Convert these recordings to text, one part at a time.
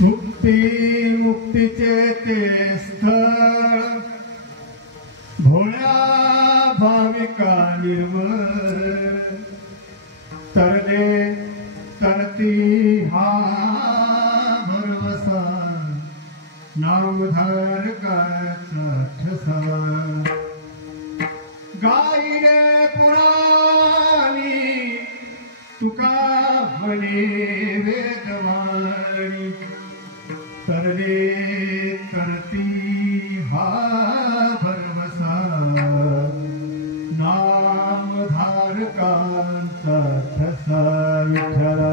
मुक्ती मुक्तीचे ते स्थळ भोळ्या भाविका निर्मळ तरले तरती हा भरवसा नामधारकाचा ठसा गायरे पुराणी तुका म्हणे वेदवाणी तरले तरती हा भरवसा नामधारकांचा ठसा विठ्ठला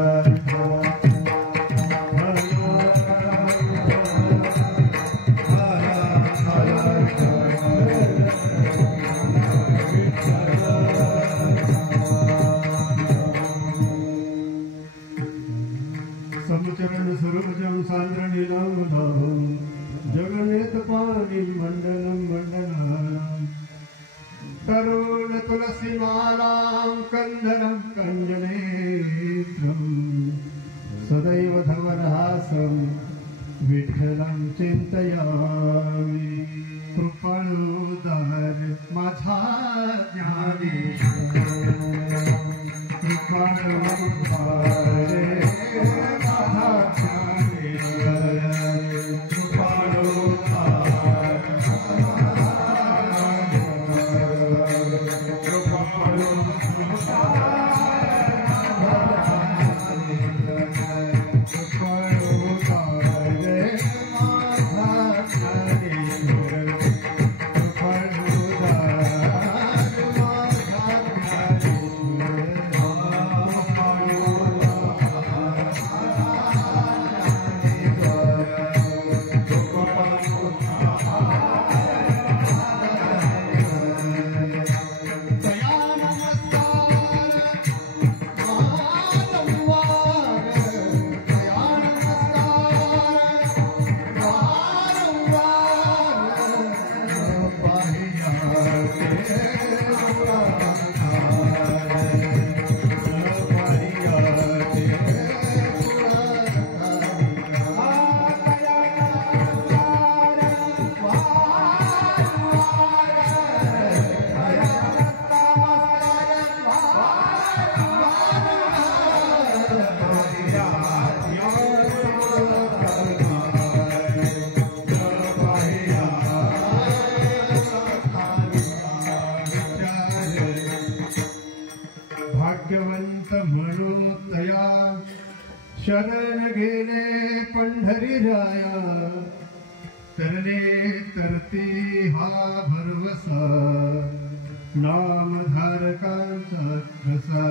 समुचरण सरोजम सांद्र नीलांबुधं जगन्नेत पाणी मंडलम मंडलम तरुण तुलसी मालां कंदरं कंजनेत्रं सदैव धवलहासं विठ्ठलं चिंतयामि कृपाळुदार माझा ज्ञानेश्वर कृपाळुदार भाग्यवंत म्हणून तया शरण गेले पंढरी राया तरले तरती हा भरवसा नामधारकांचा ठसा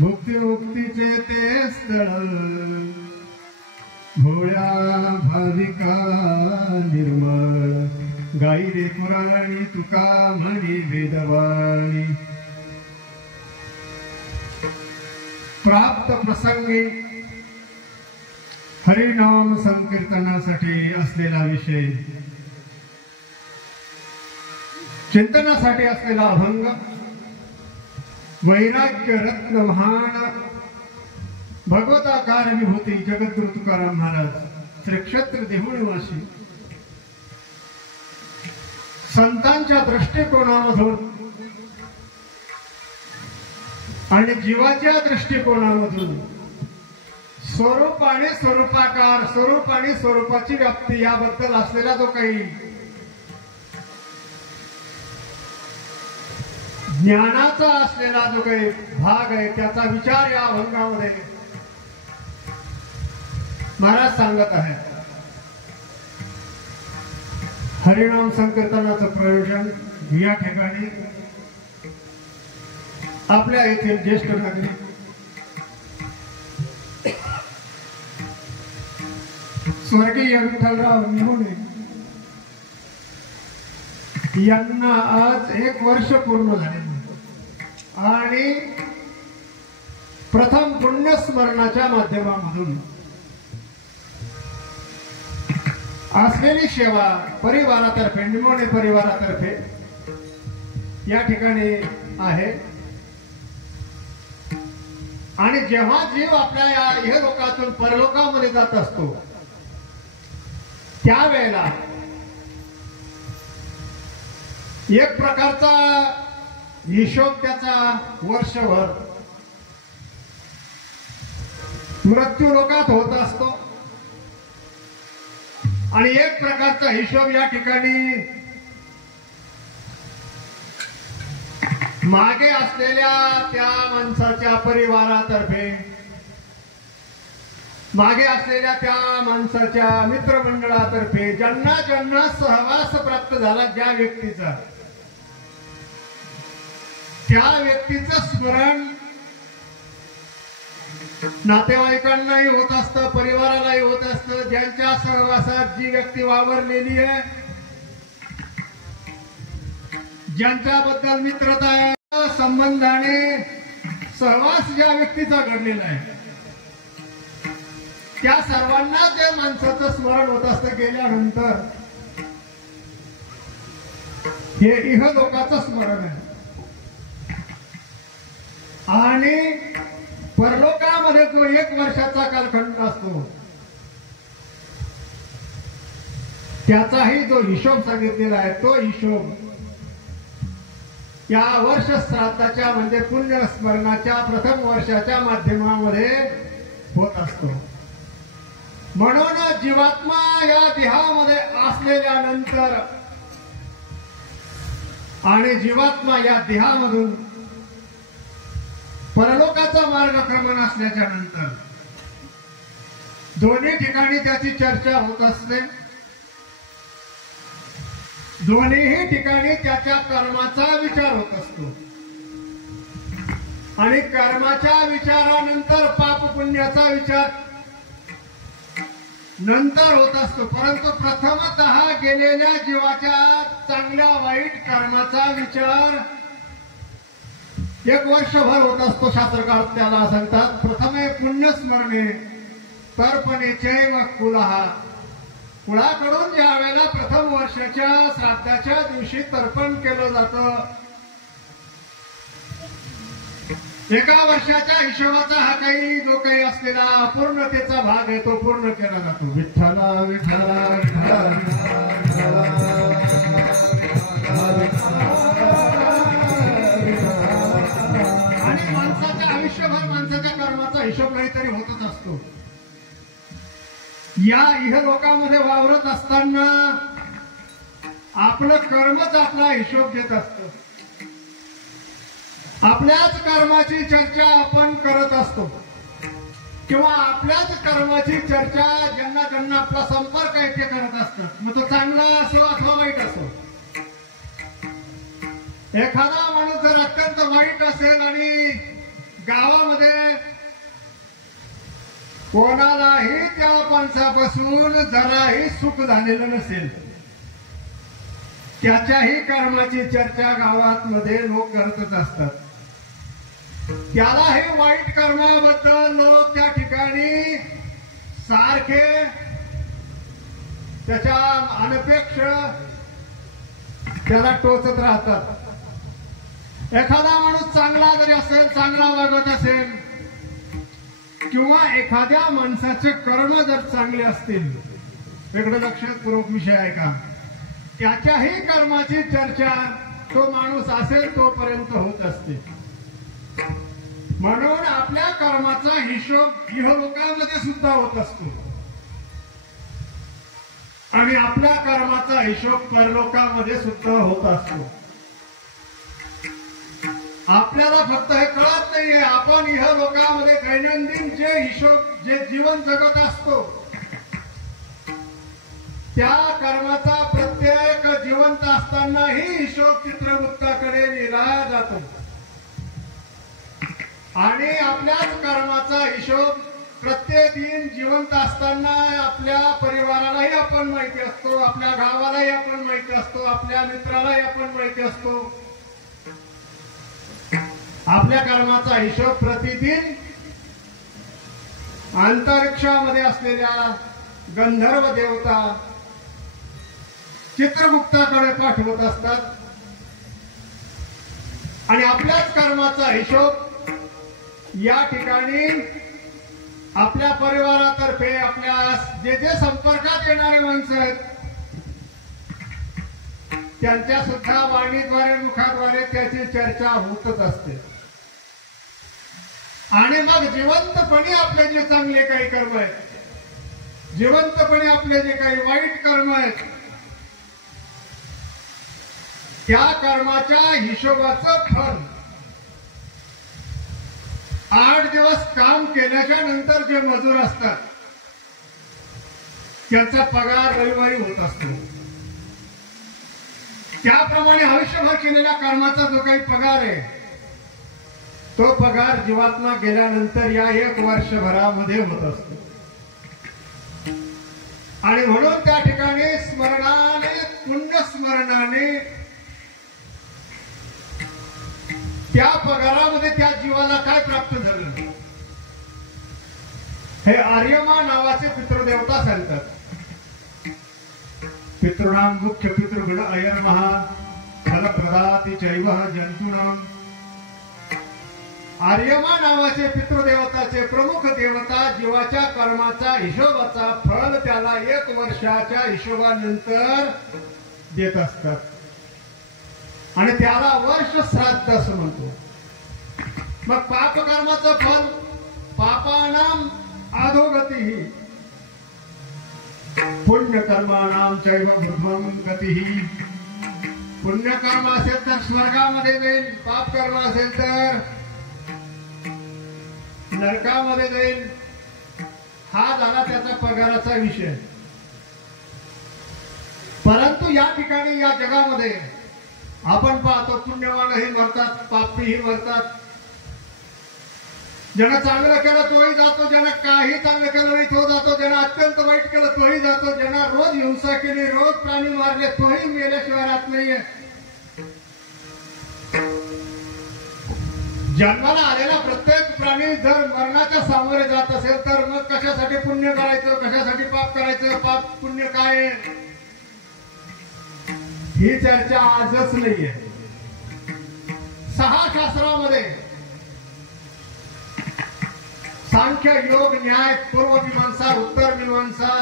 मुक्ती मुक्तीचे ते स्थळ भोळ्या भाविका निर्मळ गायरे पुराणी तुका म्हणी वेदवाणी प्राप्त प्रसंगी हरिनाम संकीर्तनासाठी असलेला विषय चिंतनासाठी असलेला अभंग वैराग्य रत्न महान भगवताकार विभूती जगद्गुरु तुकाराम महाराज श्री क्षेत्र देहुळवासी संतांच्या दृष्टिकोनामधून आणि जीवाच्या दृष्टिकोनामधून स्वरूप आणि स्वरूपाकार स्वरूप आणि स्वरूपाची व्याप्ती याबद्दल असलेला जो काही ज्ञानाचा असलेला जो काही भाग आहे त्याचा विचार या अभंगामध्ये महाराज सांगत आहे। हरिनाम संकीर्तनाचं प्रयोजन या ठिकाणी आपल्या येथील ज्येष्ठ नागरिक स्वर्गीय विठ्ठलराव निहुणे यांना आज 1 वर्ष पूर्ण झाले आणि प्रथम पुण्यस्मरणाच्या माध्यमामधून असलेली सेवा परिवारातर्फे निमोणे परिवारातर्फे या ठिकाणी आहे आणि जेव्हा जीव आपल्या या इहलोकातून परलोकामध्ये जात असतो त्यावेळेला एक प्रकारचा हिशोब त्याचा वर्षभर मृत्यू लोकात होत असतो आणि एक प्रकारचा हिशोब या ठिकाणी मागे असलेल्या त्या माणसाच्या परिवारातर्फे, मागे असलेल्या त्या माणसाच्या मित्रमंडळातर्फे ज्यांना ज्यांना सहवास प्राप्त झाला ज्या व्यक्तीचा, त्या व्यक्तीचं स्मरण नातेवाईकांनाही होत असतं, परिवारालाही होत असतं. ज्यांच्या सहवासात जी व्यक्ती वावरलेली आहे, ज्यांच्याबद्दल मित्रता संबंधाने सहवास ज्या व्यक्तीचा घडलेला आहे, त्या सर्वांना त्या माणसाचं स्मरण होत असतं गेल्यानंतर. हे इहलोकाचं स्मरण आहे. आणि परलोकामध्ये जो 1 वर्षाचा कालखंड असतो त्याचाही जो हिशोब सांगितलेला आहे, तो हिशोब या वर्ष श्राद्धाच्या म्हणजे पुण्य स्मरणाच्या प्रथम वर्षाच्या माध्यमामध्ये होत असतो. म्हणून जीवात्मा या देहामध्ये असलेल्यानंतर आणि जीवात्मा या देहामधून परलोकाचा मार्गक्रमण असल्याच्या नंतर दोन्ही ठिकाणी त्याची चर्चा होत असते. दोन्हीही ठिकाणी त्याच्या कर्माचा विचार होत असतो आणि कर्माच्या विचारानंतर पाप पुण्याचा विचार नंतर होत असतो. परंतु प्रथमतः गेलेल्या जीवाच्या चांगल्या वाईट कर्माचा विचार 1 वर्षभर होत असतो. शास्त्रकार त्याला सांगतात, प्रथमे पुण्यस्मरणे तर्पणे चैव कुलहा. कुळाकडून ज्या वेळेला प्रथम वर्षाच्या श्राद्धाच्या दिवशी तर्पण केलं जातं, 1 वर्षाच्या हिशोबाचा हा काही जो काही असलेला अपूर्णतेचा भाग आहे तो पूर्ण केला जातो. विठ्ठला विठ्ठला आणि माणसाच्या आयुष्यभर माणसाच्या कर्माचा हिशोब काहीतरी होतच असतो. या इहलोकामध्ये वावरत असताना आपलं कर्मच आपला हिशोब घेत असतं. आपल्याच कर्माची चर्चा आपण करत असतो किंवा आपल्याच कर्माची चर्चा ज्यांना ज्यांना आपला संपर्क आहे ते करत असतात. मग तो चांगला असो अथवा वाईट असो. एखादा माणूस जर अत्यंत वाईट असेल आणि गावामध्ये कोणालाही त्या माणसापासून जराही सुख झालेलं नसेल, त्याच्याही कर्माची चर्चा गावात मध्ये लोक करतच असतात. त्यालाही वाईट कर्माबद्दल लोक त्या ठिकाणी सारखे त्याच्या अनपेक्ष त्याला टोचत राहतात. एखादा माणूस चांगला जरी असेल, चांगला वागत असेल किंवा एखाद्या माणसाचे कर्म जर चांगले असतील, वेगळं लक्षपूर्वक विषय आहे का, त्याच्याही कर्माची चर्चा तो माणूस असेल तोपर्यंत होत असते. म्हणून आपल्या कर्माचा हिशोब इहलोकामध्ये सुद्धा होत असतो आणि आपल्या कर्माचा हिशोब परलोकामध्ये सुद्धा होत असतो. आपल्याला फक्त हे कळत नाहीये. आपण इहलोकामध्ये दैनंदिन जे हिशोब जे जीवन जगत असतो त्या कर्माचा प्रत्येक जिवंत असतानाही हिशोब चित्रगुप्ताकडे लिहिला जातो आणि आपल्याच कर्माचा हिशोब प्रत्येक दिन जिवंत असताना आपल्या परिवारालाही आपण माहिती असतो, आपल्या गावालाही आपण माहिती असतो, आपल्या मित्रालाही आपण माहिती असतो. आपल्या कर्माचा हिशोब प्रतिदिन अंतरिक्षामध्ये असलेल्या गंधर्व देवता चित्रगुप्ताकडे पाठवत असतात आणि आपल्याच कर्माचा हिशोब या ठिकाणी आपल्या परिवारातर्फे आपल्या जे जे संपर्कात येणारे माणसं आहेत त्यांच्या सुद्धा वाणीद्वारे मुखाद्वारे त्याची चर्चा होतच असते आणि मग जिवंतपणे आपले जे चांगले काही कर्म आहेत जिवंतपणे आपले जे काही वाईट कर्म आहेत त्या कर्माच्या हिशोबाचं फल 8 दिवस काम केल्याच्या नंतर जे मजूर असतात त्यांचा पगार रविवारी होत असतो त्याप्रमाणे आयुष्यभर केलेल्या कर्माचा जो काही पगार आहे तो पगार जीवात्मा गेल्यानंतर या 1 वर्षभरामध्ये होत असतो आणि म्हणून त्या ठिकाणी स्मरणाने पुण्यस्मरणाने त्या पगारामध्ये त्या जीवाला काय प्राप्त झालं हे आर्यमा नावाचे पितृदेवता सांगतात पितृणाम मुख्य पितृगण अयर्मः फलप्रदाति चैव जंतूनाम आर्यमा नावाचे पितृदेवताचे प्रमुख देवता जीवाच्या कर्माचा हिशोबाचा फल त्याला 1 वर्षाच्या हिशोबानंतर देत असतात आणि त्याला वर्ष श्राद्ध असं म्हणतो मग पापकर्माचं फल पापानाम अधोगती पुण्यकर्मानाम चैव ऊर्ध्वं गतिः पुण्यकर्म असेल तर स्वर्गामध्ये जाईल पापकर्म असेल तर नरकामध्ये जाईल हा झाला त्याचा पगाराचा विषय परंतु या ठिकाणी या जगामध्ये आपण पाहतो पुण्यवानही मरतात पापीही मरतात ज्यानं चांगलं केलं तोही जातो ज्यानं काही चांगलं केलं नाही तो जातो ज्यानं अत्यंत वाईट केलं तोही जातो ज्यानं रोज हिंसा केली रोज प्राणी मारले तोही मेल्याशिवाय राहत नाहीये जन्माला आलेला प्रत्येक प्राणी जर मरणाच्या सामोरे जात असेल तर मग कशासाठी पुण्य करायचं कशासाठी पाप करायचं पाप पुण्य काय आहे ही चर्चा आजच नाहीये 6 शास्त्रामध्ये सांख्य योग न्याय पूर्व मीमांसा उत्तर मीमांसा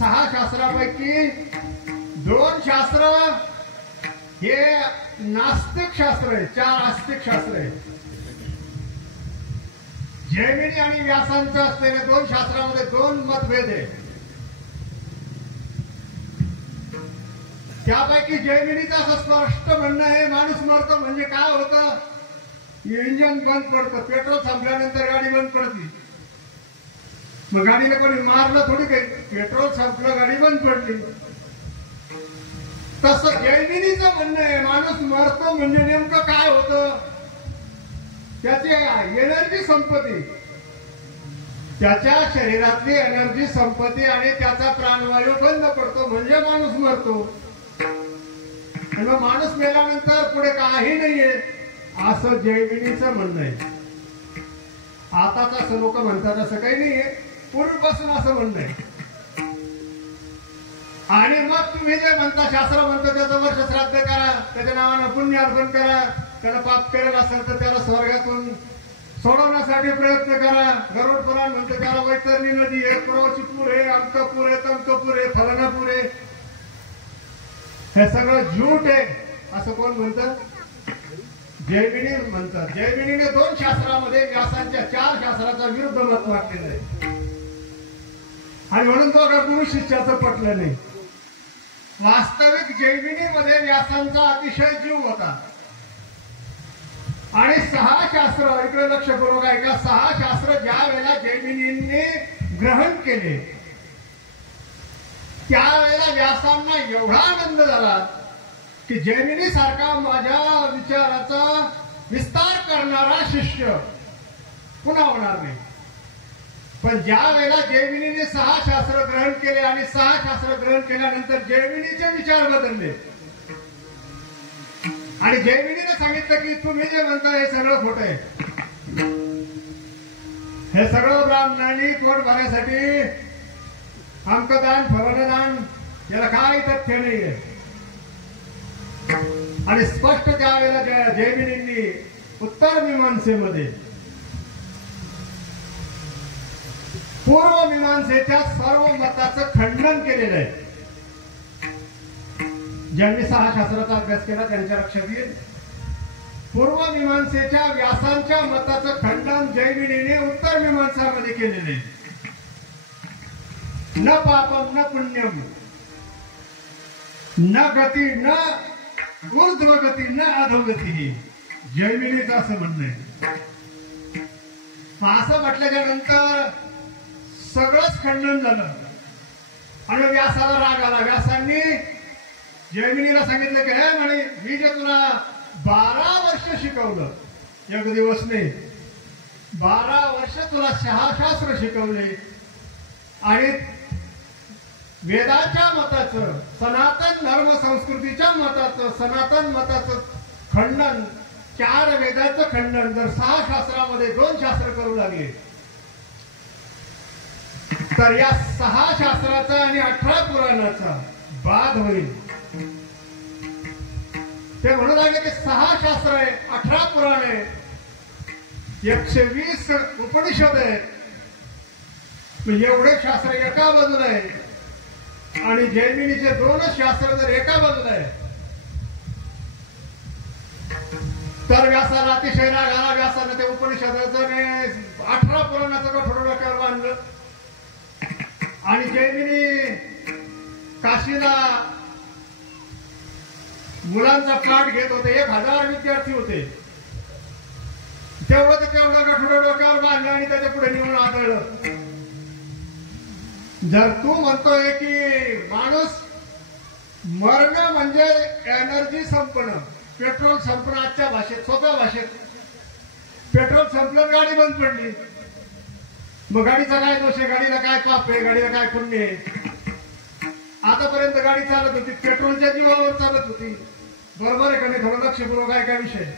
6 शास्त्रापैकी 2 शास्त्र हे नास्तिक शास्त्र आहे 4 आस्तिक शास्त्र आहे जैमिनी आणि व्यासांचं असलेल्या 2 शास्त्रामध्ये 2 मतभेद आहे त्यापैकी जैमिनीचं असं स्पष्ट म्हणणं आहे माणूस मरतो म्हणजे काय होतं इंजिन बंद पडतं पेट्रोल संपल्यानंतर गाडी बंद पडते मग गाडीला कोणी मारलं थोडी काही पेट्रोल संपलं गाडी बंद पडली तसं जैमिनीचं म्हणणं आहे माणूस मरतो म्हणजे नेमकं काय होतं त्याची एनर्जी संपत्ती त्याच्या शरीरातली एनर्जी संपत्ती आणि त्याचा प्राणवायू बंद पडतो म्हणजे माणूस मरतो आणि मग माणूस मेल्यानंतर पुढे काही नाहीये असं जैमिनीचं म्हणणं आहे आताच असं लोक म्हणतात असं काही नाहीये पूर्वीपासून असं म्हणणं आहे आणि मग तुम्ही जे म्हणता शास्त्र म्हणतं त्याचं वर्ष श्राद्ध करा त्याच्या नावानं पुण्य अर्पण करा त्याला पाप केलेलं असेल तर त्याला स्वर्गातून सोडवण्यासाठी प्रयत्न करा गरुड पुराण म्हणतं त्याला वैतरणी नदी आहे पुरवचीपूर आहे अंकपूर आहे तंकपूर आहे फलनापूर आहे हे सगळं झूट आहे असं कोण म्हणतं जैमिनी म्हणतात जैमिनीने 2 शास्त्रामध्ये व्यासांच्या 4 शास्त्राचा विरुद्ध मत मांडलेलं आहे आणि म्हणून तो गुरु शिष्याचं पटलं नाही वास्तविक जैमिनीमध्ये व्यासांचा अतिशय जीव होता आणि 6 शास्त्र इकडे लक्षपूर्वक ऐका 6 शास्त्र ज्या वेळेला जैमिनींनी ग्रहण केले त्यावेळेला व्यासांना एवढा आनंद झाला की जैमिनी सारखा माझ्या विचाराचा विस्तार करणारा शिष्य पुन्हा होणार नाही पण ज्या वेळेला जैमिनीने 6 शास्त्र ग्रहण केले आणि 6 शास्त्र ग्रहण केल्यानंतर जैमिनीचे विचार बदलले आणि जैमिनीने सांगितलं की तुम्ही जे म्हणता हे सगळं खोटं आहे हे सगळं ब्राह्मणांनी पोट भरण्यासाठी अंकदान फलदान याला काही तथ्य नाहीये आणि स्पष्ट त्यावेळेला जैमिनींनी उत्तर मीमांसेमध्ये पूर्व मीमांसेच्या सर्व मताचं खंडन केलेलं आहे. ज्यांनी 6 शास्त्राचा अभ्यास केला त्यांच्या लक्षात येईल. पूर्व मीमांसेच्या व्यासांच्या मताचं खंडन जैमिनीने उत्तर मीमांसामध्ये केलेले आहे. न पापम न पुण्यम न गती न ऊर्ध्वगती न अधोगती, जैमिनीचं असं म्हणणं आहे. असं म्हटल्याच्या नंतर सगळंच खंडन झालं आणि व्यासाला राग आला. व्यासांनी जैमिनीला सांगितलं की हे म्हणे मी जे तुला 12 वर्ष शिकवलं, एक दिवस नाही 12 वर्ष तुला 6 शास्त्र शिकवले आणि वेदाच्या मताचं, सनातन धर्म संस्कृतीच्या मताचं, सनातन मताचं खंडन, 4 वेदाचं खंडन जर 6 शास्त्रामध्ये 2 शास्त्र करू लागले तर या 6 शास्त्राचा आणि 18 पुराणाचा बाद होईल. ते म्हणू लागले की 6 शास्त्र आहे, 18 पुराण आहे, 120 उपनिषद आहे, एवढे शास्त्र एका बाजूला आहे आणि जैमिनीचे 2च शास्त्र जर एका बाजूला आहे तर व्यासाला अतिशय राग आला. व्यासाला ते उपनिषदाचं 18 पुराणाचं गठोडं डोक्यावर बांधलं आणि जैमिनी काशीला मुलांचा प्लॉट घेत होते. 1000 विद्यार्थी होते. तेवढं गठोडं डोक्यावर बांधलं आणि त्याच्या पुढे निवडून आदळलं. जर तू म्हणतोय की माणूस मरणं म्हणजे एनर्जी संपणं, पेट्रोल संपणं, आजच्या भाषेत, सोप्या भाषेत पेट्रोल संपलं, गाडी बंद पडली, मग गाडीचा काय दोष आहे, गाडीला काय काप आहे, गाडीला काय पुण्य आहे. आतापर्यंत गाडी चालत होती, पेट्रोलच्या जीवावर चालत होती, बरोबर आहे का नाही? थोडं लक्षपूर्वक काय विषय.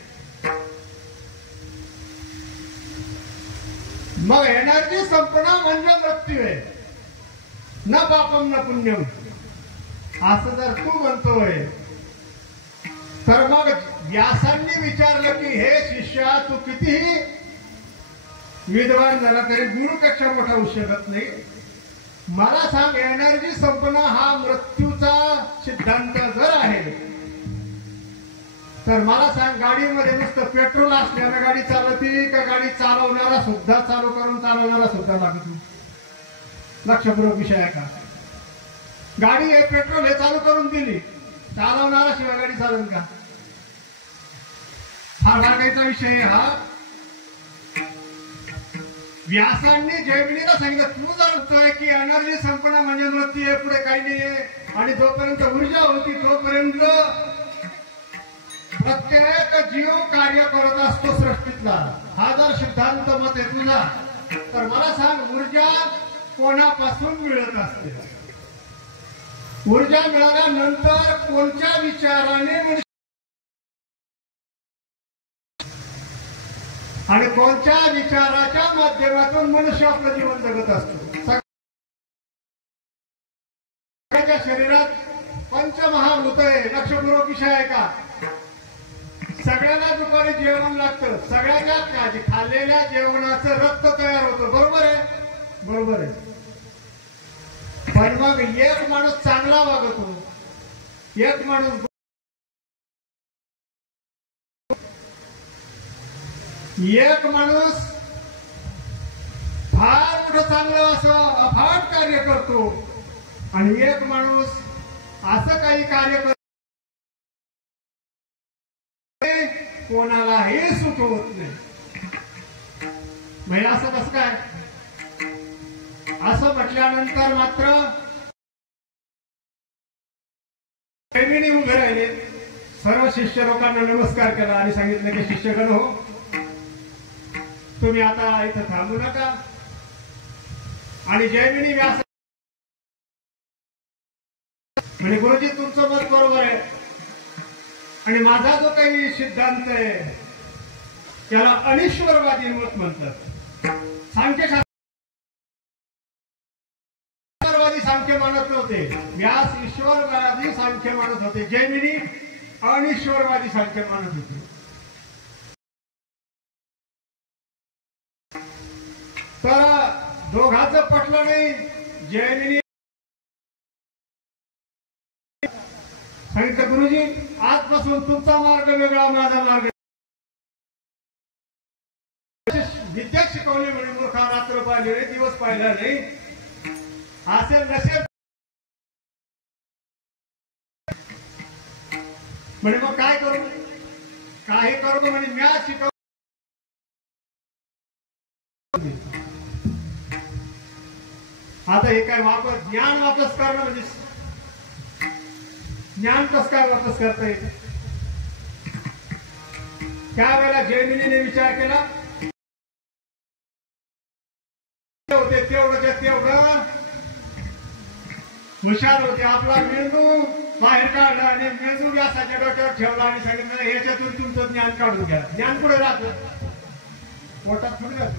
मग एनर्जी संपणं म्हणजे मृत्यू आहे. न पापम न पुण्यम असं जर तू म्हणतोय तर मग व्यासांनी विचारलं की हे शिष्या, तू कितीही विद्वान झाला तरी गुरुपेक्षा मोठा होऊ शकत नाही. मला सांग, एनर्जी संपणं हा मृत्यूचा सिद्धांत जर आहे तर मला सांग, गाडीमध्ये नुसतं पेट्रोल असल्यानं गाडी चालवती का गाडी चालवणारा सुद्धा चालू करून चालवणारा सुद्धा लागतो? लक्षपूर्वक विषय आहे का? गाडी हे पेट्रोल हे चालू करून दिली, चालवणारा शिवाय गाडी चालवेल का? हा लागायचा विषय हा. व्यासांनी जैमिनीला सांगितलं, तू जर म्हणतोय की एनर्जी संपणं म्हणजे मृत्यू आहे, पुढे काही नाहीये आणि जोपर्यंत ऊर्जा होती तोपर्यंत प्रत्येक जीव कार्य करत असतो सृष्टीतला, हा जर सिद्धांत मत आहे तुझा, तर मला सांग, ऊर्जा कोणापासून मिळत असते? ऊर्जा मिळाल्यानंतर कोणत्या विचाराने आणि कोणत्या विचाराच्या माध्यमातून मनुष्य आपलं जीवन जगत असतो? सगळ्याच्या शरीरात पंचमहाभूत आहे. लक्षपूर्वक विषय आहे का? सगळ्यांना दुपारी जेवण लागतं, सगळ्याच्या खाल्लेल्या जेवणाचं रक्त तयार होतं, बरोबर आहे? बरोबर आहे. पण मग एक माणूस चांगला वागतो, एक माणूस फार मोठं चांगलं असं अफाट कार्य करतो आणि एक माणूस असं काही कार्य करतो कोणालाही सुख होत नाही. म्हणजे असं कसं काय? असं म्हटल्यानंतर मात्र जैमिनी उभे राहिले, सर्व शिष्य लोकांना नमस्कार केला आणि सांगितलं की शिष्यगण हो, तुम्ही आता इथं थांबू नका. आणि जैमिनी व्यास म्हणजे गुरुजी तुमचं मत बरोबर आहे आणि माझा जो काही सिद्धांत आहे त्याला अनिश्वरवादी मत म्हणतात. सांख्य मानत नव्हते, व्यास ईश्वरवादी सांख्य मानत होते, जैमिनी अनिश्वरवादी सांख्य मानत होते. तर दोघांचं पटलं नाही. जैमिनी सांगितलं गुरुजी आजपासून तुमचा मार्ग वेगळा माझा मार्ग. विद्या शिकवली म्हणजे मूर्खा रात्र पाहिले नाही दिवस पाहिला नाही असे नसेल म्हणजे मग काय करू काही करू म्हणजे म्या शिकव. आता हे काय वापस ज्ञान वापस करणं म्हणजे ज्ञान कसं काय वापस करता येईल. त्यावेळेला जैमिनीने विचार केला होते तेवढं हुशार होते. आपला मेंदू बाहेर काढला आणि मेंदू व्यासाच्या डोक्यावर ठेवला आणि सांगितलं याच्यातून तुमचं ज्ञान काढून घ्या. ज्ञान कुठे राहतं पोटात थोडी राहत.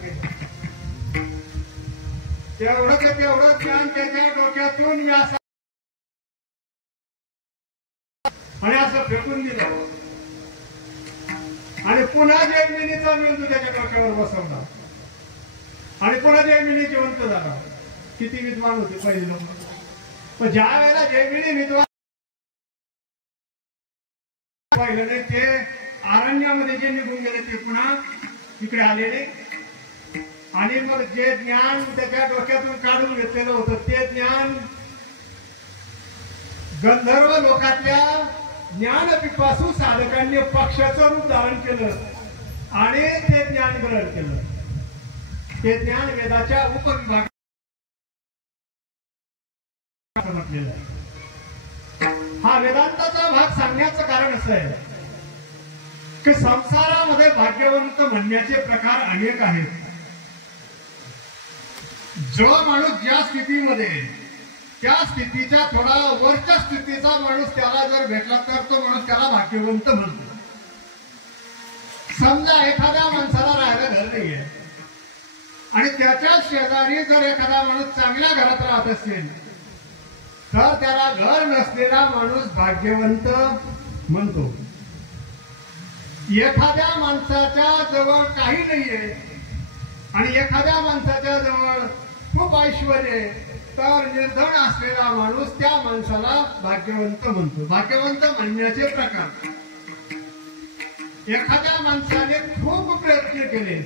तेवढं ज्ञान त्याच्या डोक्यातून व्यास आणि असं फेकून दिलं आणि पुन्हा जैमिनीचा मेंदू त्याच्या डोक्यावर बसवला आणि पुन्हा जैमिनी जिवंत झाला. किती विद्वान होते पहिले लोक. पण ज्या वेळेला जैमिनी विद्वान पाहिलं नाही ते अरण्यामध्ये जे निघून गेले ते पुन्हा इकडे आलेले आणि मग जे ज्ञान त्याच्या डोक्यातून काढून घेतलेलं होतं ते ज्ञान गंधर्व लोकातल्या ज्ञानपिपासू साधकांनी पक्षाचं रूप धारण केलं आणि ते ज्ञान ग्रहण केलं. ते ज्ञान वेदाच्या उपविभागात म्हटलेलं आहे. हा वेदांताचा भाग सांगण्याचं कारण असं आहे की संसारामध्ये भाग्यवंत म्हणण्याचे प्रकार अनेक आहेत. जो माणूस ज्या स्थितीमध्ये त्या स्थितीच्या थोडा वरच्या स्थितीचा माणूस त्याला जर भेटला तर तो माणूस त्याला भाग्यवंत म्हणतो. समजा एखाद्या माणसाला राहायला घर नाहीये आणि त्याच्या शेजारी जर एखादा माणूस चांगल्या घरात राहत असेल तर त्याला घर नसलेला माणूस भाग्यवंत म्हणतो. एखाद्या माणसाच्या जवळ काही नाहीये आणि एखाद्या माणसाच्या जवळ खूप ऐश्वर्य तर निर्धन असलेला माणूस त्या माणसाला भाग्यवंत म्हणतो. भाग्यवंत म्हणण्याचे प्रकार एखाद्या माणसाने खूप प्रयत्न केले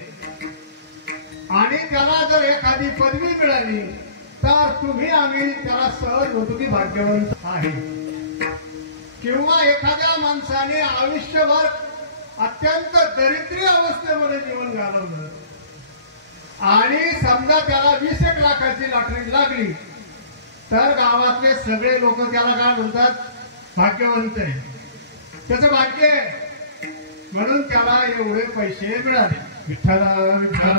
आणि त्याला जर एखादी पदवी मिळाली तर तुम्ही आम्ही त्याला सहज म्हणतो की भाग्यवंत आहे. किंवा एखाद्या माणसाने आयुष्यभर अत्यंत दरिद्री अवस्थेमध्ये जीवन घालवलं आणि समजा त्याला 20 लाखाची लॉटरी लागली तर गावातले सगळे लोक त्याला काय म्हणतात भाग्यवंत आहे. त्याचं भाग्य आहे म्हणून त्याला एवढे पैसे मिळाले. विठ्ठल विठ्ठल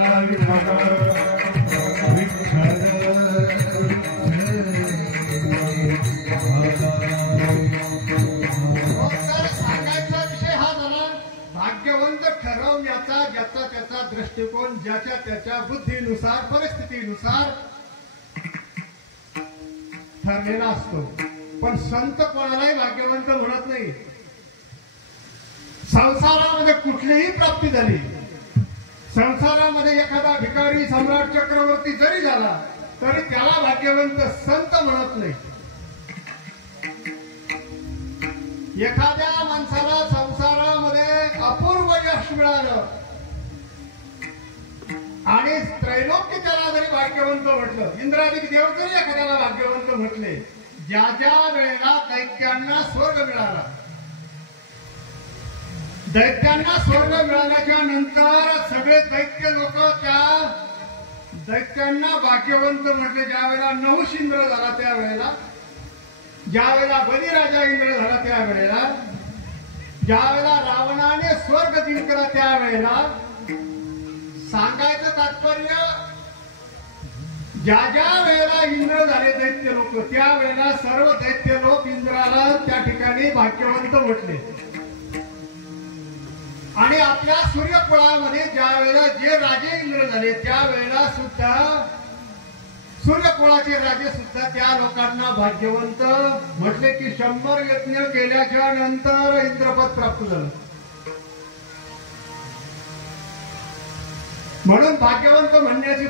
सांगायचा विषय हा झाला भाग्यवंत ठरवण्याचा ज्याचा त्याचा दृष्टिकोन ज्याच्या त्याच्या बुद्धीनुसार परिस्थितीनुसार ठरलेला असतो. पण संत कोणालाही भाग्यवंत म्हणत नाही. संसारामध्ये कुठलीही प्राप्ती झाली संसारामध्ये एखादा भिकारी सम्राट चक्रवर्ती जरी झाला तरी त्याला भाग्यवंत संत म्हणत नाही. एखाद्या माणसाला संसारामध्ये अपूर्व यश मिळालं आणि त्रैलोक्य त्याला जरी भाग्यवंत म्हटलं इंद्रादिक देव जरी एखाद्याला भाग्यवंत म्हटले ज्या ज्या वेळेला दैत्यांना स्वर्ग मिळाला दैत्यांना स्वर्ग मिळाल्याच्या नंतर सगळे दैत्य लोक त्या दैत्यांना भाग्यवंत म्हटले. ज्या वेळेला नहुष इंद्र झाला त्यावेळेला ज्या वेळेला बलिराजा इंद्र झाला त्यावेळेला ज्या वेळेला रावणाने स्वर्ग जिंकला त्यावेळेला सांगायचं तात्पर्य ज्या ज्या वेळेला इंद्र झाले दैत्य लोक त्यावेळेला सर्व दैत्य लोक इंद्राला त्या ठिकाणी भाग्यवंत म्हटले. आणि आपल्या सूर्यकुळामध्ये ज्या वेळेला जे राजे इंद्र झाले त्यावेळेला सुद्धा सूर्यकुळाचे राजे सुद्धा त्या लोकांना भाग्यवंत म्हटले की 100 यज्ञ केल्याच्या नंतर इंद्रपद प्राप्त झालं. म्हणून भाग्यवंत म्हणण्याची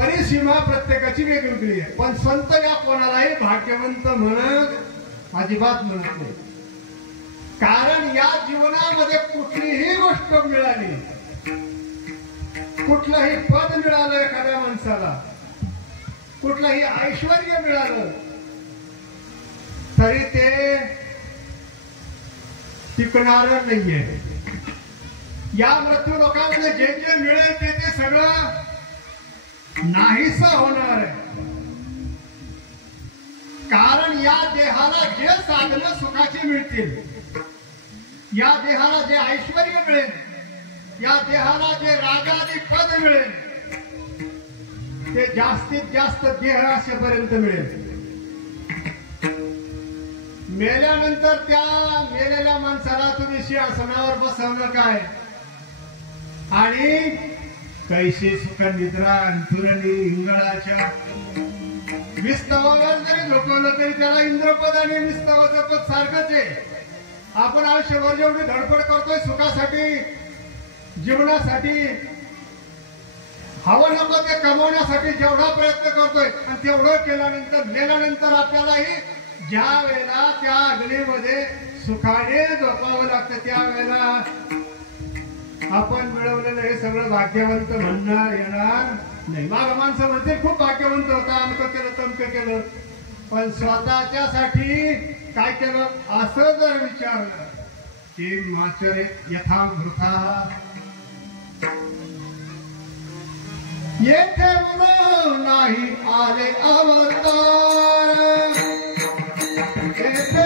परिसीमा प्रत्येकाची वेगवेगळी आहे, पण संत या कोणालाही भाग्यवंत म्हणत अजिबात म्हणत नाही. कारण या जीवनामध्ये कुठलीही गोष्ट मिळाली, कुठलंही पद मिळालं एखाद्या माणसाला, कुठलंही ऐश्वर्य मिळालं, तरी ते टिकणार नाहीये. या मृत्यू लोकांमध्ये जे जे मिळेल ते सगळं नाहीस होणार आहे. कारण या देहाला जे साधनं सुखाची मिळतील, या देहाला जे ऐश्वर्य मिळेल, या देहाला जे राजादी पद मिळेल, ते जास्तीत जास्त देह असेपर्यंत मिळेल. मेल्यानंतर त्या मेलेल्या माणसाला तुम्ही सिंहासनावर बसवलं काय, आणि कैशी सुख निद्रा अंतुरणी इंगळाच्या विस्तवावर जरी झोपवलं तरी त्याला इंद्रपद आणि विस्तवाचं पद सारखंच आहे. आपण आयुष्यभर जेवढी धडपड करतोय सुखासाठी, जीवनासाठी, हवं नको ते कमवण्यासाठी जेवढा प्रयत्न करतोय, आणि तेवढं केल्यानंतर मेल्यानंतर आपल्यालाही ज्या वेळेला त्या अग्नीमध्ये सुखाने झोपावं लागतं, त्यावेळेला आपण मिळवलेलं हे सगळं भाग्यवंत म्हणणार येणार नाही. माग माणसं म्हणते खूप भाग्यवंत होता, अमकं केलं तमकं केलं, पण स्वतःच्यासाठी काय केलं असं जर विचारलं की माचरे यथा वृथा येथे नाही आले अवतार, येथे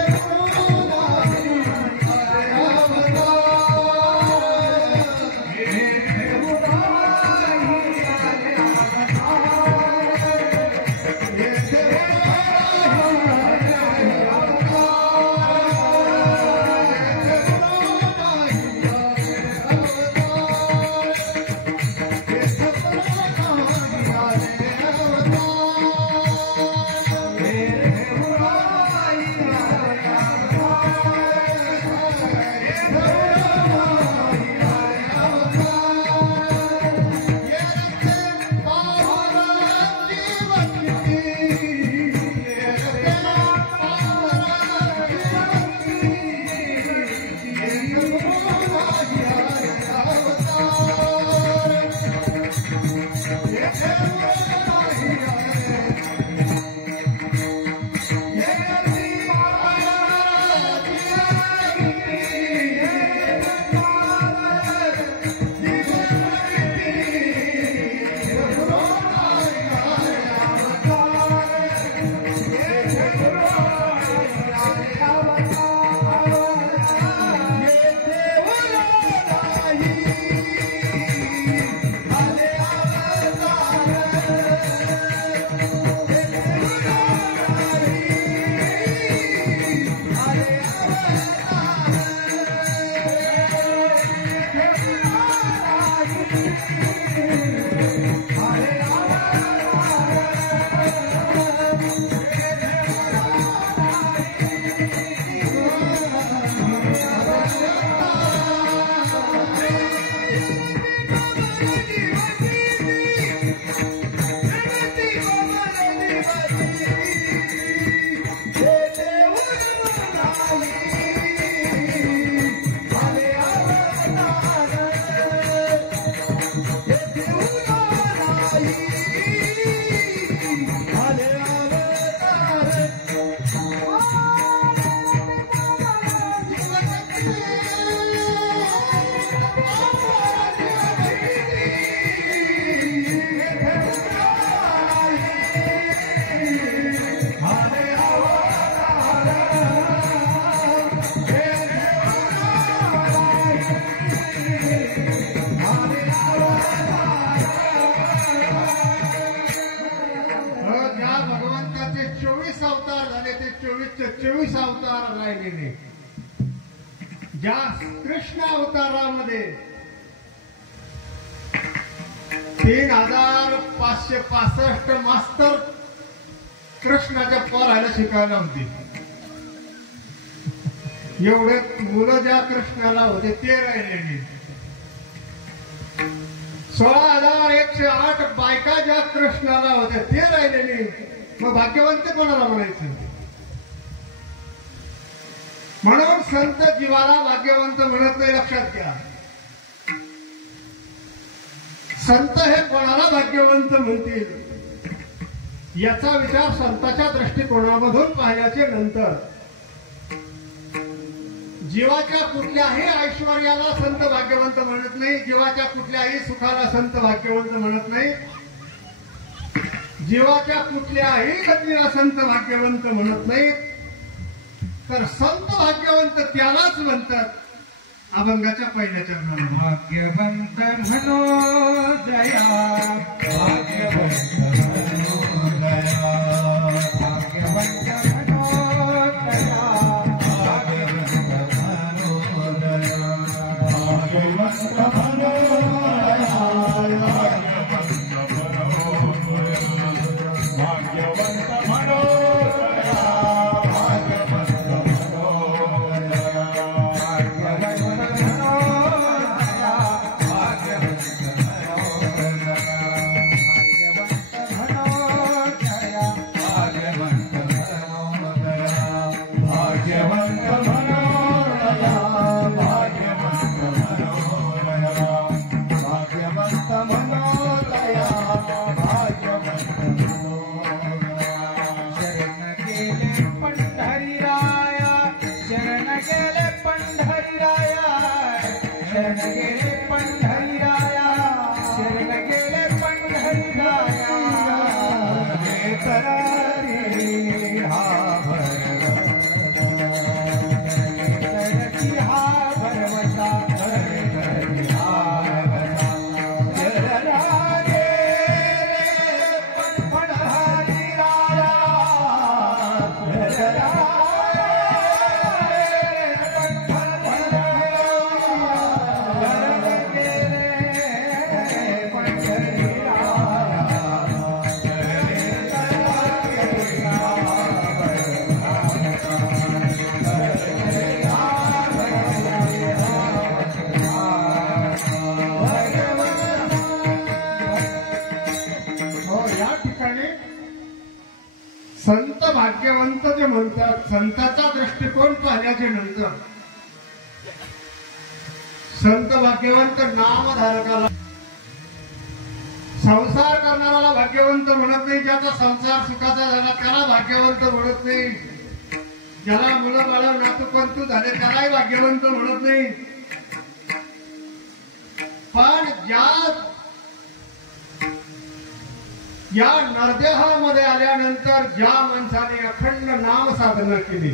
ज्या कृष्ण अवतारामध्ये 3565 मास्तर कृष्णाच्या पोराला शिकायला होती. एवढे मुलं ज्या कृष्णाला होते ते राहिले. 16,108 बायका ज्या कृष्णाला होत्या ते राहिले नाही, मग भाग्यवंत कोणाला म्हणायचं? म्हणून संत जीवाला भाग्यवंत म्हणत नाही, लक्षात घ्या. संत हे कोणाला भाग्यवंत म्हणतील याचा विचार संतांच्या दृष्टिकोनामधून पाहिल्याचे नंतर जीवाच्या कुठल्याही ऐश्वर्याला संत भाग्यवंत म्हणत नाही, जीवाच्या कुठल्याही सुखाला संत भाग्यवंत म्हणत नाही, जीवाच्या कुठल्याही गतीला संत भाग्यवंत म्हणत नाही. तर संत भाग्यवंत त्यालाच म्हणतात अभंगाच्या पहिल्या चरणाला. भाग्यवंत मनोदया, भाग्यवंत मनोदया, भाग्यवंत मनोदया, भाग्यवंत मनोदया, भाग्यवंत मनोदया, भाग्यवंत मनोदया, संत भाग्यवंत जे म्हणतात, संतांचा दृष्टिकोन पाहिल्याच्या नंतर संत भाग्यवंत नामधारकाला, संसार करणाऱ्याला भाग्यवंत म्हणत नाही, ज्याचा संसार सुखाचा झाला त्याला भाग्यवंत म्हणत नाही, ज्याला मुलं बाळ नातूपंतू झाले त्यालाही भाग्यवंत म्हणत नाही. पण या नरदेहामध्ये आल्यानंतर ज्या माणसाने अखंड नाम साधना केली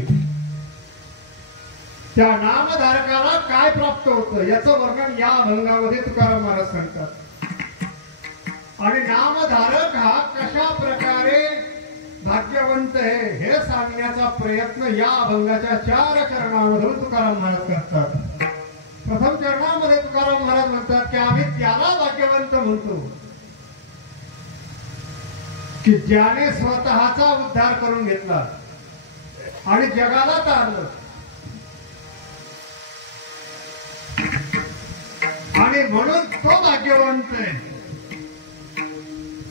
त्या नामधारकाला काय प्राप्त होतं याचं वर्णन या अभंगामध्ये तुकाराम महाराज सांगतात. आणि नामधारक हा कशा प्रकारे भाग्यवंत आहे हे सांगण्याचा प्रयत्न या अभंगाच्या 4 चरणांमधून तुकाराम महाराज करतात. प्रथम चरणामध्ये तुकाराम महाराज म्हणतात की आम्ही त्याला भाग्यवंत म्हणतो की ज्याने स्वतःचा उद्धार करून घेतला आणि जगाला तारलं, आणि म्हणून तो भाग्यवंत आहे.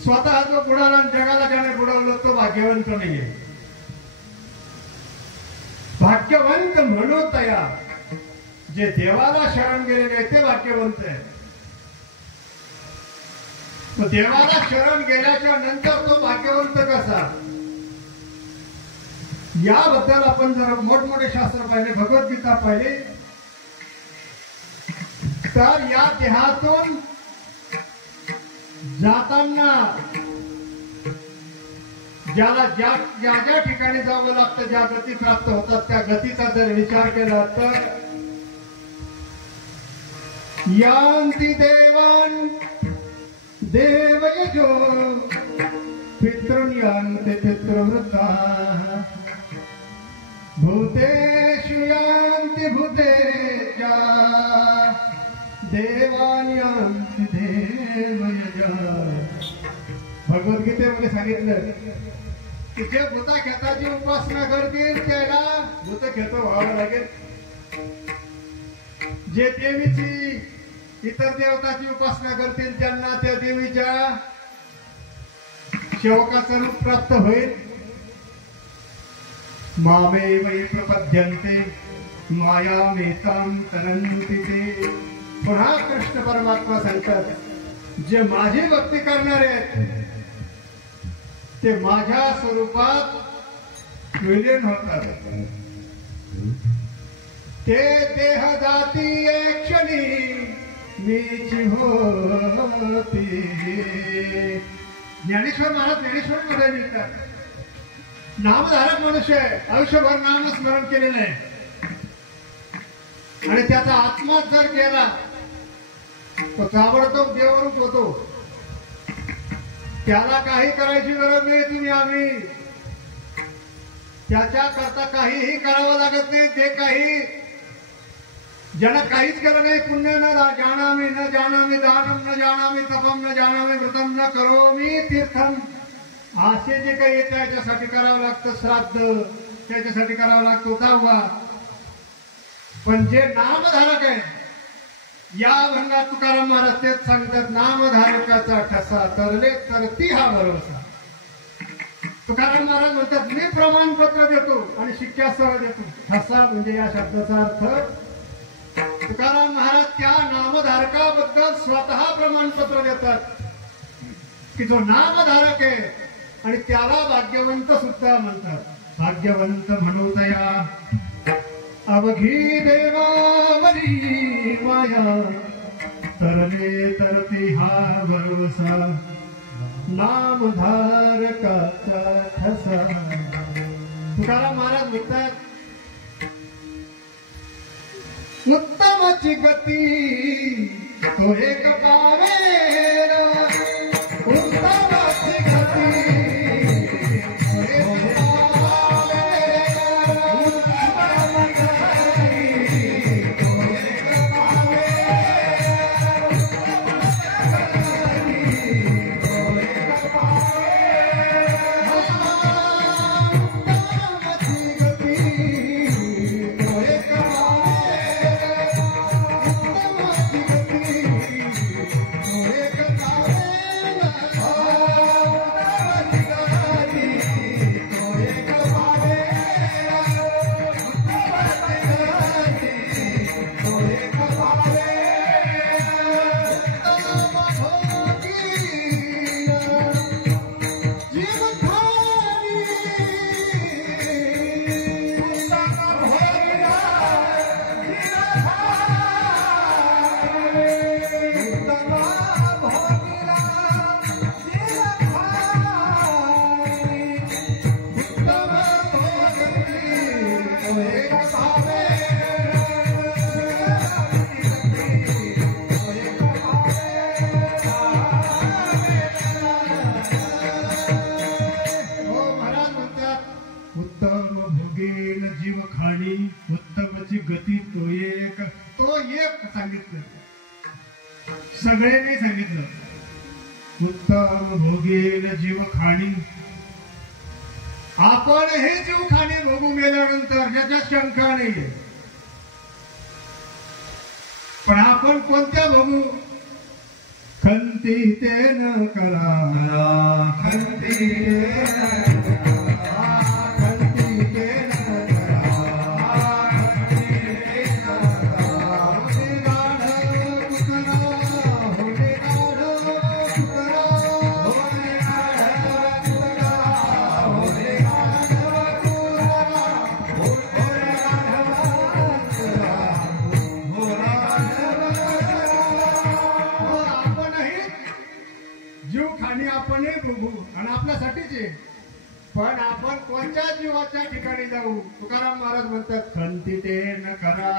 स्वतः जो बुडाला आणि जगाला ज्याने बुडवलं तो भाग्यवंत नाहीये. भाग्यवंत म्हणून तया जे देवाला शरण गेलेले आहे ते भाग्यवंत आहे. देवाला शरण गेल्याच्या नंतर तो भाग्यवंत कसा, याबद्दल आपण जर मोठमोठे शास्त्र पाहिले, भगवद्गीता पाहिली, तर या देहातून जाताना ज्याला ज्या ज्या ज्या ठिकाणी जावं लागतं, ज्या गती प्राप्त होतात त्या गतीचा जर विचार केला तर यांती देवान देवयजो पितृयांते पितृवृत्ता भूतेषु यांति भूतेजा देवान्यांति देवयजा. भगवद्गीतेमध्ये सांगितलं की जे भूतखेताची उपासना करतील त्याला भूतखेत व्हावं लागेल, जे देवीची इतर देवताची उपासना करतील त्यांना त्या देवीच्या सेवकाचं रूप प्राप्त होईल. मामेवै प्रपद्यन्ते मायामेतां तरन्ति ते. पुन्हा कृष्ण परमात्मा सांगतात जे माझी भक्ती करणारे आहेत ते माझ्या स्वरूपात विलीन होतात. ते देह जाती एक क्षणी मीची होती. ज्ञानेश्वर महाराज ज्ञानेश्वर मध्ये लिहितात नामधारक मनुष्य आयुष्यभर नामस्मरण केलेलं आहे आणि त्याचा आत्मा जर गेला तो ताबडतोब देवरूप होतो. त्याला काही करायची गरज नाही. तुम्ही आम्ही त्याच्या करता काहीही करावं लागत नाही. ते काही ज्यानं काहीच केलं नाही पुण्य न जाणामी न जाणामी दानम न जाणामी तपम न जाणामी व्रतम न करोमी तीर्थम. असे जे काही त्याच्यासाठी करावं लागतं श्राद्ध त्याच्यासाठी करावं लागतो दहावा. पण जे नामधारक आहे या भंगात तुकाराम महाराज तेच सांगतात नामधारकाचा ठसा तरले तरती हा भरोसा. तुकाराम महाराज म्हणतात मी प्रमाणपत्र देतो आणि शिक्क्यासह देतो. ठसा म्हणजे या शब्दाचा अर्थ तुकाराम महाराज त्या नामधारकाबद्दल स्वतः प्रमाणपत्र देतात की जो नामधारक आहे आणि त्याला भाग्यवंत सुद्धा म्हणतात. भाग्यवंत म्हणूतया अवघी देवावरी माया तरले तरती हा भरोसा नामधारकाचा ठसा. तुकाराम महाराज म्हणतात उत्तमची गती तो एक पावेल. उत्तमची गती सगळे नाही सांगितलं. उत्तम भोगेल जीव खाणी. आपण हे जीव खाणी भोगून गेल्यानंतर ज्याच्यात शंका नाहीये. पण आपण कोणत्या भोगू? खंती ते न करा खंती पण आपण कोणत्या जीवाच्या ठिकाणी जाऊ? तुकाराम महाराज म्हणतात खंती ते न करा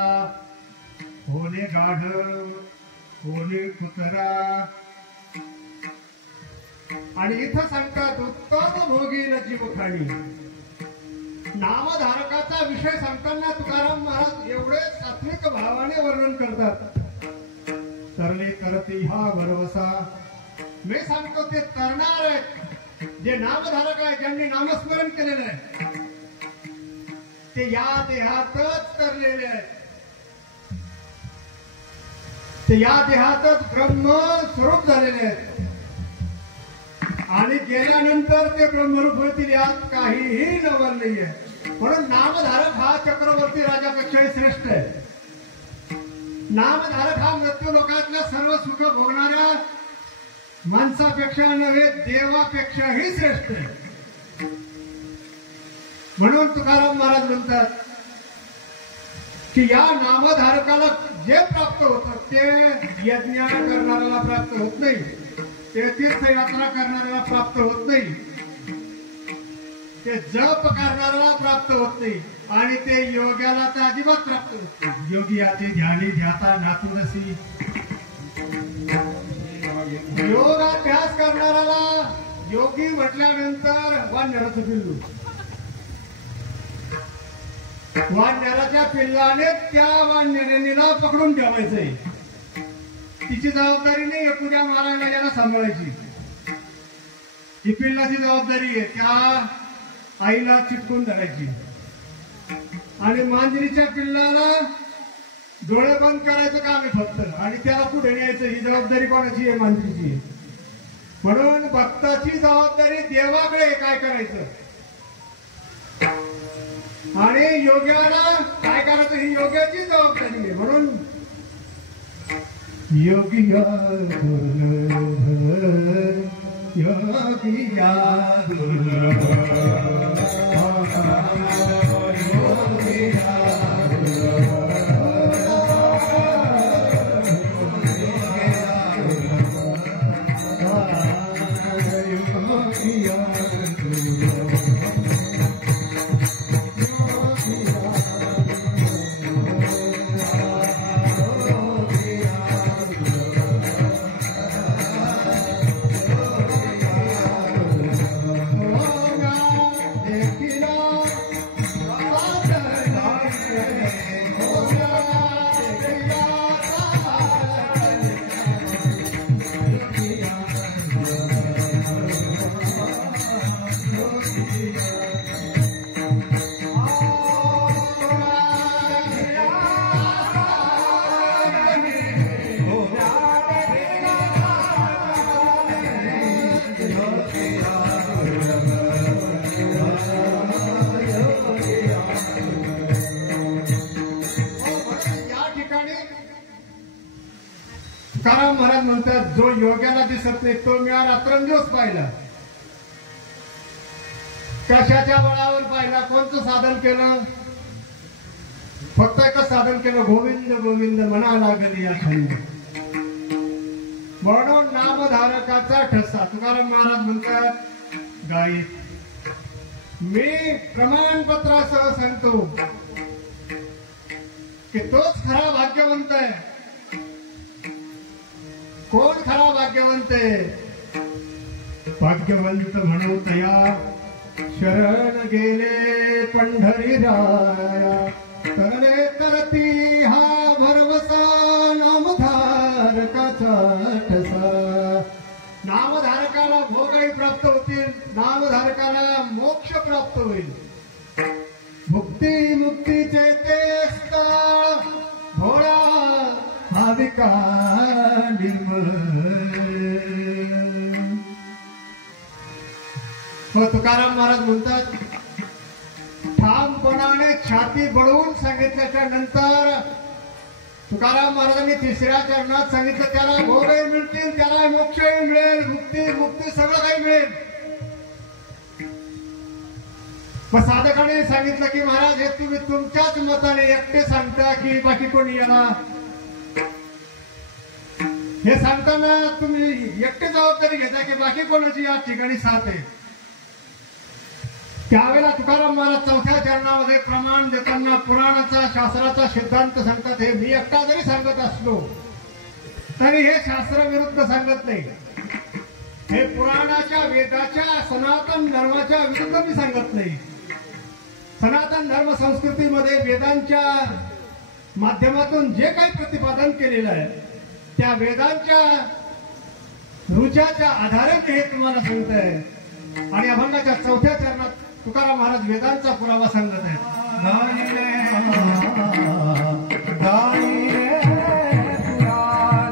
होणे गाढव होणे कुत्रा. आणि इथं सांगतात उत्तम भोगील जीव खाणी. नामधारकाचा विषय सांगताना तुकाराम महाराज एवढे सात्विक भावाने वर्णन करतात. तरले तरती हा भरवसा. मी सांगतो ते तरणार आहेत जे नामधारक आहे ज्यांनी नामस्मरण केलेलं आहे ते या देहातच तरलेले आहेत. ते या देहातच ब्रह्म स्वरूप झालेले आहेत आणि गेल्यानंतर ते ब्रह्मरूप होतील यात काहीही नवल नाहीये. म्हणून नामधारक हा चक्रवर्ती राजापेक्षाही श्रेष्ठ आहे. नामधारक हा मृत्यू लोकातल्या सर्व सुख भोगणाऱ्या माणसापेक्षा नव्हे देवापेक्षाही श्रेष्ठ आहे. म्हणून तुकाराम महाराज म्हणतात की या नामधारकाला जे प्राप्त होतं ते यज्ञ करणाऱ्याला प्राप्त होत नाही, ते तीर्थयात्रा करणाऱ्याला प्राप्त होत नाही, ते जप करणाऱ्याला प्राप्त होत नाही आणि ते योग्याला तर अजिबात प्राप्त होत नाही. योगी याचे ध्यानी ध्याता नातुरसी. योगाभ्यास करणाऱ्याला योगी म्हटल्यानंतर वानराचं पिल्लू, वानराच्या पिल्लाने त्या वानरेला पकडून ठेवायचंय. तिची जबाबदारी नाही एखाद्या मारायला याला सांभाळायची, ही पिल्लाची जबाबदारी आहे. त्या आईला चिटकून धरायची आणि मांजरीच्या पिल्लाला डोळे बंद करायचं काम आहे फक्त आणि त्याला कुठे न्यायचं ही जबाबदारी कोणाची आहे? मांजरीची. म्हणून भक्ताची जबाबदारी देवाकडे काय करायचं आणि योग्याला काय करायचं ही योग्याची जबाबदारी आहे. म्हणून योगिया योगिया तुकाराम महाराज म्हणतात जो योग्याला दिसत नाही तो मी रात्रंदिवस पाहिला. कशाच्या बळावर पाहिला? कोणतं साधन केलं? फक्त एकच साधन केलं, गोविंद गोविंद म्हणा लागली या खंड. म्हणून नामधारकाचा ठसा तुकाराम महाराज म्हणतात गायीत मी प्रमाणपत्रासह सांगतो की तोच खरा भाग्यवंत आहे. कोण खरा भाग्यवंत आहे? भाग्यवंत म्हणू तया शरण गेले पंढरीराया, तरले तरती हा भरवसा नामधारकाचा ठसा. नामधारकाला भोगही प्राप्त होतील, नामधारकाला मोक्ष प्राप्त होईल. मुक्ती मुक्तीचे ते स्थळ भोळा भाविका निर्मळ. तुकाराम महाराज म्हणतात ठामपणाने छाती बळवून सांगितल्याच्या नंतर तुकाराम महाराजांनी तिसऱ्या चरणात सांगितलं त्याला भोगही मिळतील, त्याला मोक्षही मिळेल, मुक्ती मुक्ती सगळं काही मिळेल. मग साधकाने सांगितलं की महाराज हे तुम्ही तुमच्याच मताने एकटे सांगता की बाकी कोणी येणार? हे सांगताना तुम्ही एकटे जबाबदारी घेता की बाकी कोणाची या ठिकाणी साथ आहे? त्यावेळेला तुकाराम महाराज चौथ्या चरणामध्ये प्रमाण देताना पुराणाचा शास्त्राचा सिद्धांत सांगतात. हे मी एकटा जरी सांगत असलो तरी हे शास्त्राविरुद्ध सांगत नाही, हे पुराणाच्या वेदाच्या सनातन धर्माच्या विरुद्ध मी सांगत नाही. सनातन धर्म संस्कृतीमध्ये वेदांच्या माध्यमातून जे काही प्रतिपादन केलेलं आहे त्या वेदांच्या रुचाच्या आधारे हे तुम्हाला सांगत आहे. आणि अभंगाच्या चौथ्या चरणात तुकाराम महाराज वेदांचा पुरावा सांगत आहेत. गाणी रे पुराण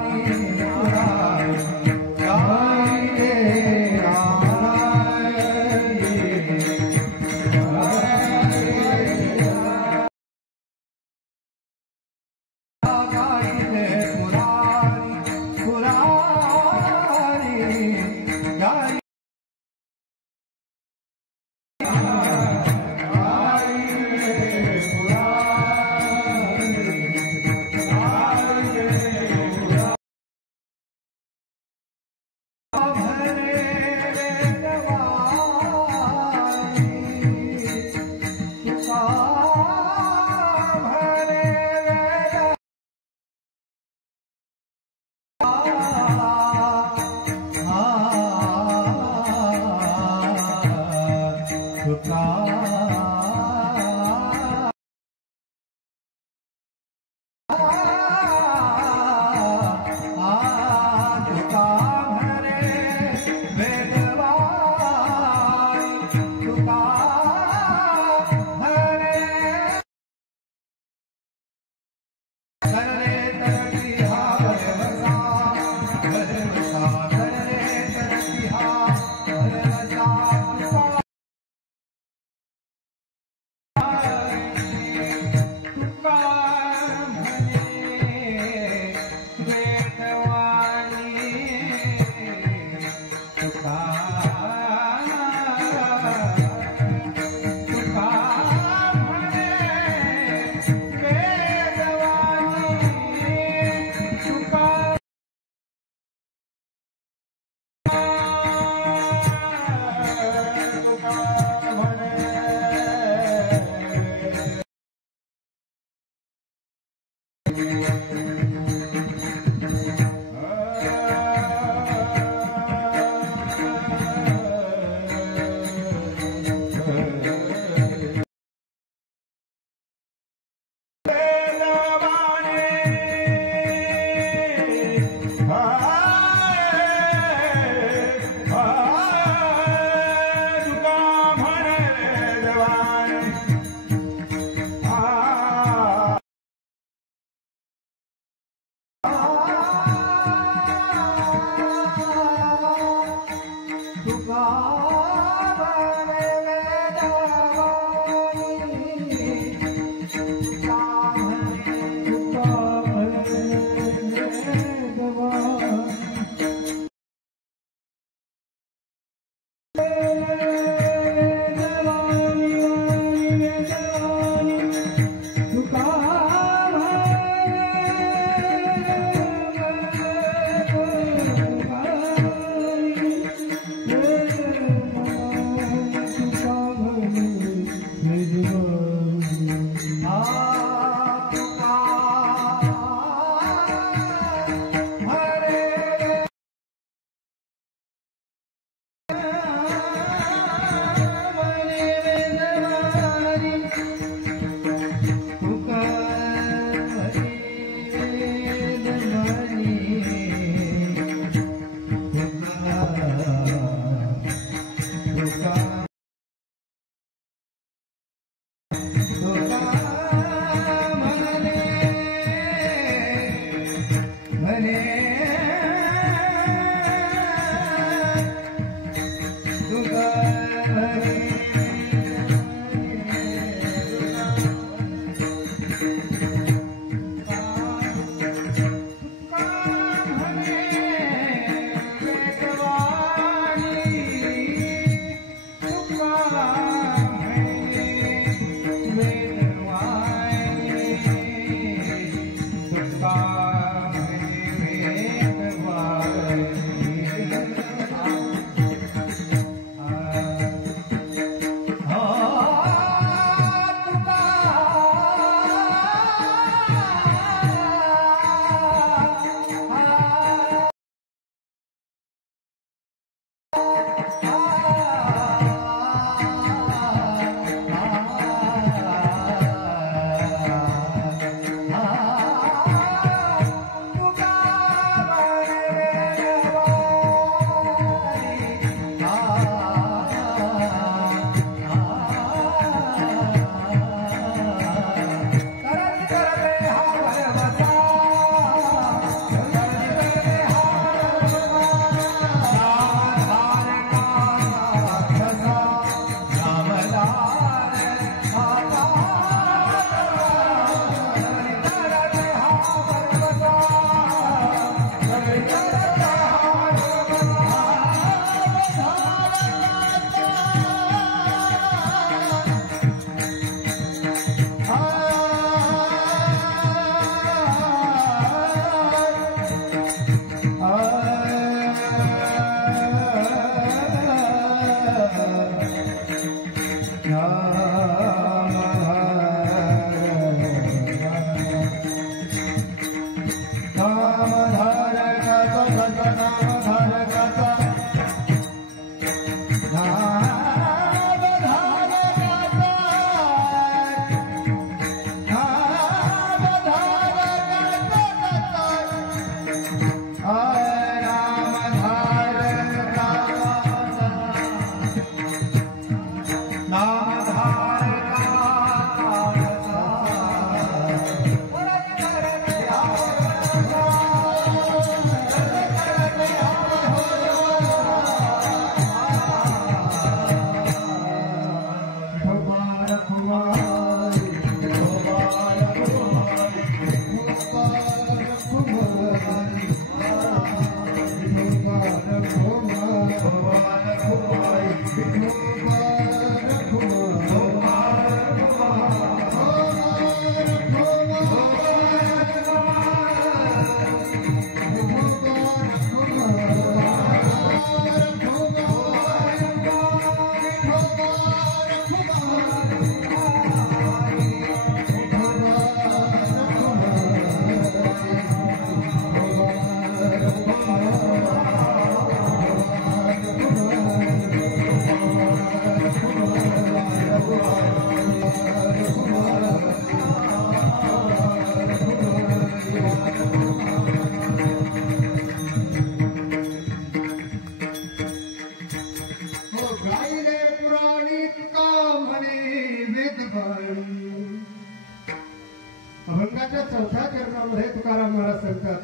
अभंगाच्या चौथ्या चरणामध्ये तुकाराम महाराज सांगतात,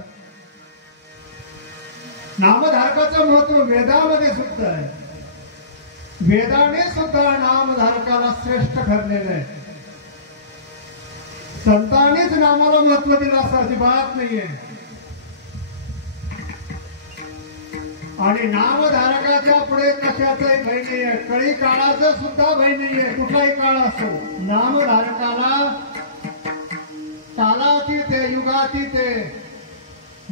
नामधारकाचं महत्व वेदामध्ये सुद्धा आहे. वेदाने सुद्धा नामधारकाला श्रेष्ठ ठरलेलं आहे. संतांनीच नामाला महत्व दिलं असं अजिबात नाहीये. आणि नामधारकाच्या पुढे कशाचंही भय नाहीये. कळी काळाचं सुद्धा भय नाहीये. कुठलाही काळ असो नामधारकाला कालातीत आहे, युगातीत आहे.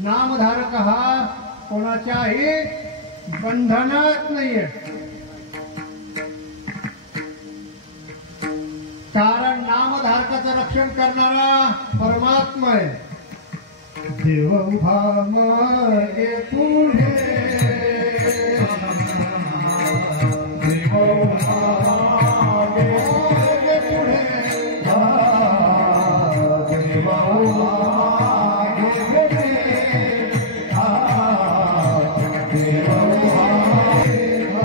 नामधारक हा कोणाच्याही बंधनात नाहीये. कारण नामधारकाचं रक्षण करणारा परमात्मा आहे. देव उभा मागे पुढे, देव उभा मागे पुढे, देव उभा मागे पुढे, देव उभा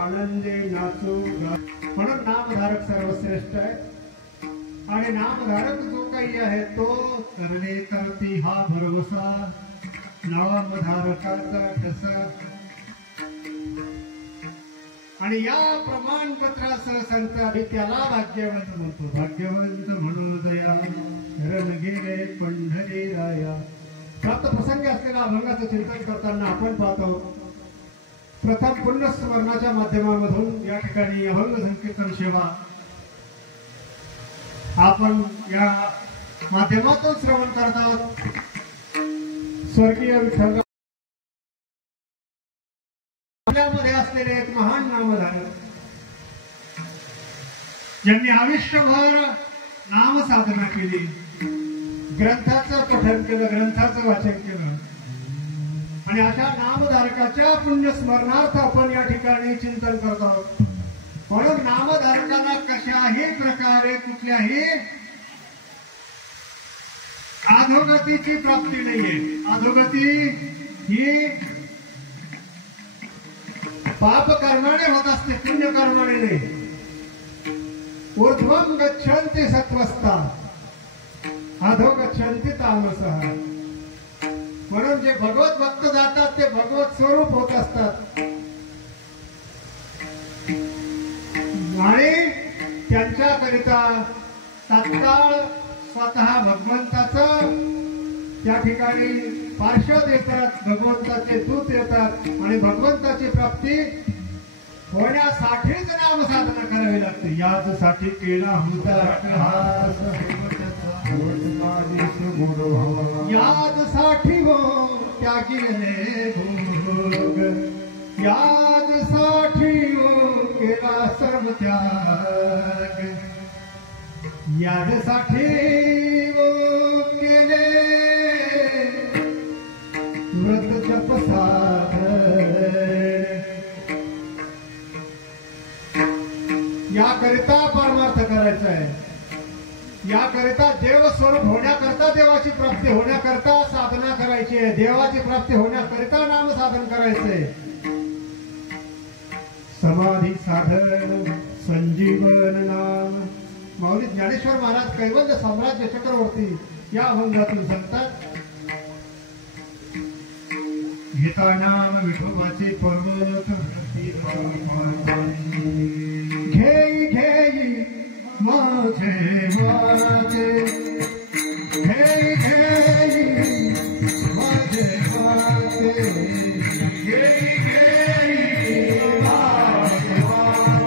आनंदे नाचू. म्हणून नामधारक सर्वश्रेष्ठ आहे. आणि नामधारक जो काही आहे तो करणे करती हा भरवसा, नामधारकाचा ठसा. आणि या प्रमाणपत्रासह संत आम्ही त्याला भाग्यवंत म्हणतो. भाग्यवंत म्हणून दया रण गेले पंढरी राया. प्राप्त प्रसंगी असलेल्या अभंगाचं चिंतन करताना आपण पाहतो प्रथम पुण्यस्मरणाच्या माध्यमामधून या ठिकाणी अभंग संकीर्तन सेवा आपण या माध्यमातून श्रवण करत आहोत. स्वर्गीय विठ्ठल आपल्यामध्ये असलेले एक महान नामधारक ज्यांनी आयुष्यभर नामसाधना केली, ग्रंथाचं पठण केलं, ग्रंथाचं वाचन केलं. आणि अशा नामधारकाच्या पुण्यस्मरणार्थ आपण या ठिकाणी चिंतन करत आहोत. म्हणून नामधारकाला कशाही प्रकारे कुठल्याही अधोगतीची प्राप्ती नाहीये. अधोगती ही पाप कर्माने होत असते, पुण्य कर्माने नाही. ऊर्ध्वं गच्छन्ति सत्त्वस्ता अधो गच्छन्ति तामसः. म्हणून जे भगवत भक्त जातात ते भगवत स्वरूप होत असतात. आणि त्यांच्याकरिता तात्काळ स्वतः भगवंताचं त्या ठिकाणी पार्षद येतात, भगवंताचे दूत येतात. आणि भगवंताची प्राप्ती होण्यासाठीच नाम साधना करावी लागते. याचसाठी केला याचसाठी हो त्यागिले भोग, याचसाठी हो केला सर्व त्याग, याचसाठी हो केले व्रत जप साधन. याकरिता परमार्थ करायचा आहे, याकरिता देव स्वरूप होण्याकरता, देवाची प्राप्ती होण्याकरता साधना करायची आहे, देवाची प्राप्ती होण्याकरिता नाम साधन करायचंय. समाधी साधन संजीवन नाम. माऊली ज्ञानेश्वर महाराज कैवल्य साम्राज्य चक्रवर्ती या अभंगातून सांगतात, घेता नाम विठोबाचे पर्वत, घेई घेई माझे माझे, घेई घेई माझे माझे, घेई घेई माझे माझे,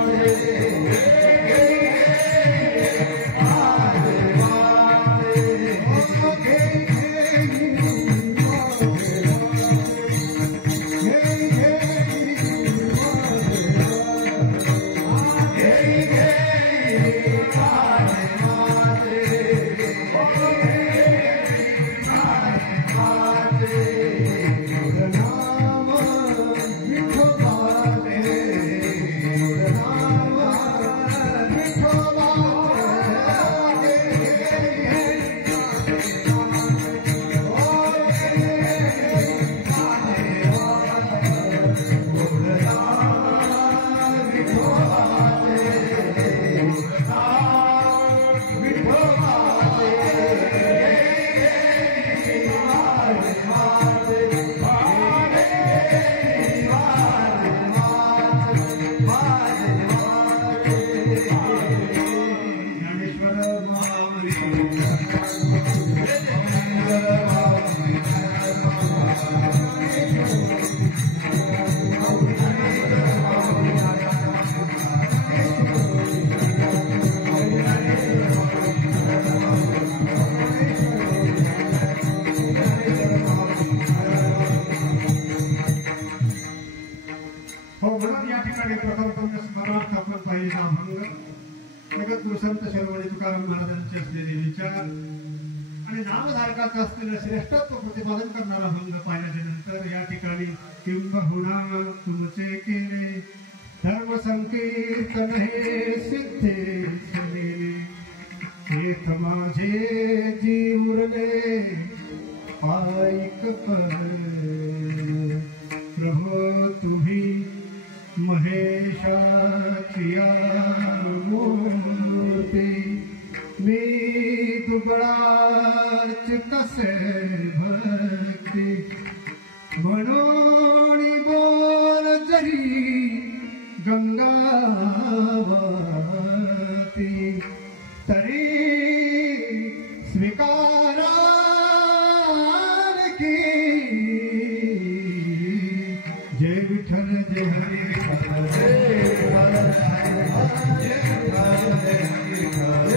नामधारकाचा असलेलं श्रेष्ठत्व प्रतिपादन करणारा भंग पाहिल्याच्या नंतर या ठिकाणी किंबहुना तुमचे केले धर्म संकीर्तन हे सिद्धेश नेले, हेत माझे जीव उरले ऐक पर. प्रभो तुम्ही महेशाची मूर्ती, मी दुबळाच कसे भक्ती, म्हणून बोल जरी गंगावती, तरी स्वीकारा की जय विठ्ठल जय हरी, जय विठ्ठल जय हरी.